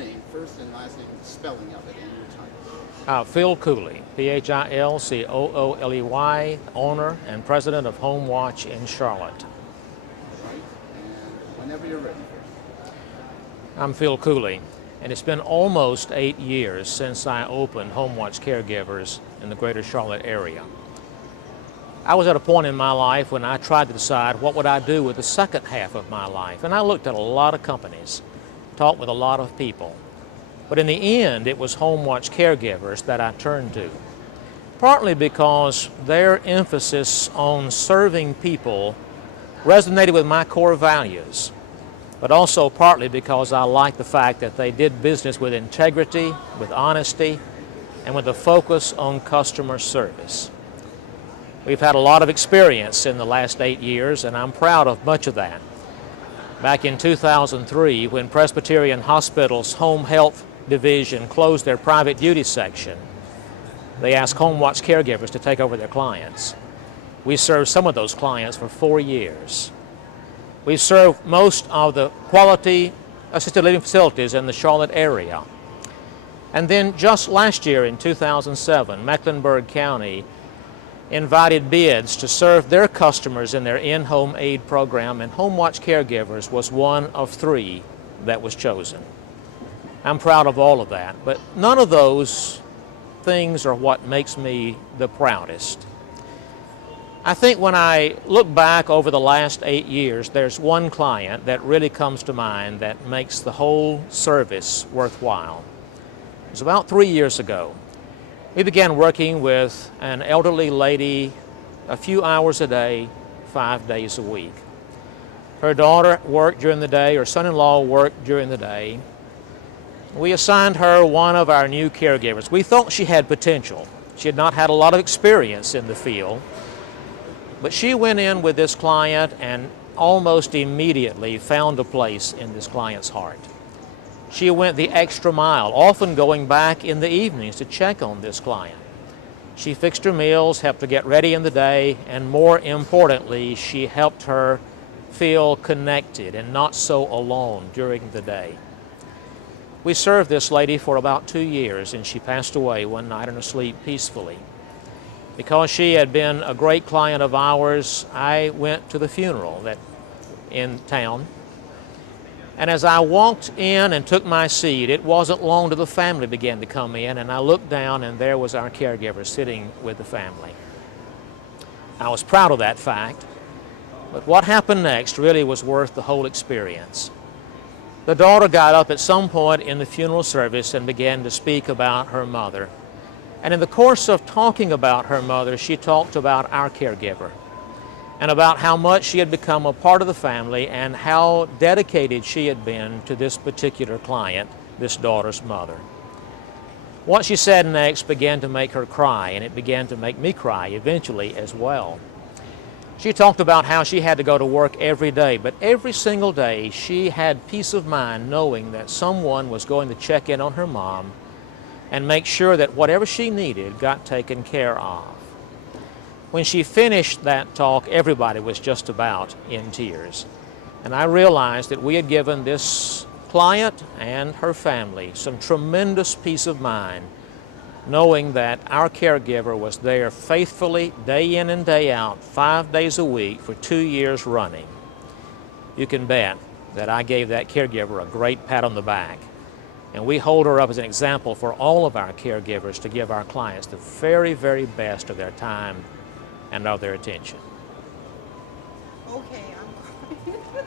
name, first and last name, spelling of it, and your title. Phil Cooley, Philcooley, owner and president of Homewatch in Charlotte. Right, and whenever you're ready. I'm Phil Cooley, and it's been almost 8 years since I opened Homewatch Caregivers in the greater Charlotte area. I was at a point in my life when I tried to decide what would I do with the second half of my life, and I looked at a lot of companies, talked with a lot of people. But in the end, it was Homewatch Caregivers that I turned to, partly because their emphasis on serving people resonated with my core values, but also partly because I liked the fact that they did business with integrity, with honesty, and with a focus on customer service. We've had a lot of experience in the last 8 years, and I'm proud of much of that. Back in 2003, when Presbyterian Hospital's Home Health Division closed their private duty section, they asked Homewatch Caregivers to take over their clients. We served some of those clients for 4 years. We've served most of the quality assisted living facilities in the Charlotte area. And then just last year in 2007, Mecklenburg County invited bids to serve their customers in their in-home aid program, and Homewatch Caregivers was one of 3 that was chosen. I'm proud of all of that, but none of those things are what makes me the proudest. I think when I look back over the last 8 years, there's one client that really comes to mind that makes the whole service worthwhile. It was about 3 years ago. We began working with an elderly lady a few hours a day, 5 days a week. Her daughter worked during the day, her son-in-law worked during the day. We assigned her one of our new caregivers. We thought she had potential. She had not had a lot of experience in the field, but she went in with this client and almost immediately found a place in this client's heart. She went the extra mile, often going back in the evenings to check on this client. She fixed her meals, helped her get ready in the day, and more importantly, she helped her feel connected and not so alone during the day. We served this lady for about 2 years, and she passed away one night in her sleep peacefully. Because she had been a great client of ours, I went to the funeral in town. And as I walked in and took my seat, it wasn't long till the family began to come in, and I looked down and there was our caregiver sitting with the family. I was proud of that fact, but what happened next really was worth the whole experience. The daughter got up at some point in the funeral service and began to speak about her mother. And in the course of talking about her mother, she talked about our caregiver, and about how much she had become a part of the family and how dedicated she had been to this particular client, this daughter's mother. What she said next began to make her cry, and it began to make me cry eventually as well. She talked about how she had to go to work every day, but every single day she had peace of mind knowing that someone was going to check in on her mom and make sure that whatever she needed got taken care of. When she finished that talk, everybody was just about in tears. And I realized that we had given this client and her family some tremendous peace of mind, knowing that our caregiver was there faithfully, day in and day out, 5 days a week for 2 years running. You can bet that I gave that caregiver a great pat on the back. And we hold her up as an example for all of our caregivers to give our clients the very, very best of their time and of their attention. Okay, I'm crying.